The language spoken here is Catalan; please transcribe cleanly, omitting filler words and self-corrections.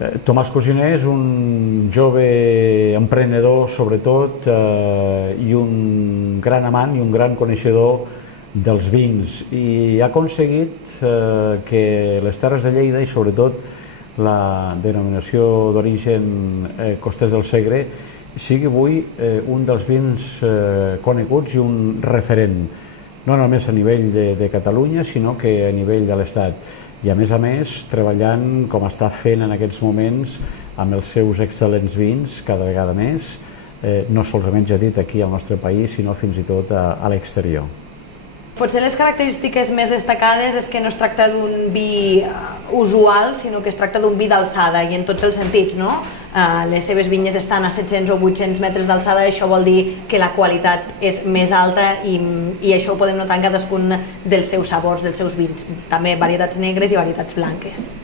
Tomàs Cosiner és un jove emprenedor, sobretot, i un gran amant i un gran coneixedor dels vins, i ha aconseguit que les Terres de Lleida, i sobretot la denominació d'origen Costers del Segre, sigui avui un dels vins coneguts i un referent, no només a nivell de Catalunya, sinó que a nivell de l'Estat. I a més, treballant com està fent en aquests moments amb els seus excel·lents vins cada vegada més, no solament, ja dit, aquí al nostre país, sinó fins i tot a l'exterior. Potser les característiques més destacades és que no es tracta d'un vi usual, sinó que es tracta d'un vi d'alçada, i en tots els sentits, no? Les seves vinyes estan a 700 o 800 metres d'alçada, això vol dir que la qualitat és més alta i això ho podem notar en cadascun dels seus sabors, dels seus vins, també varietats negres i varietats blanques.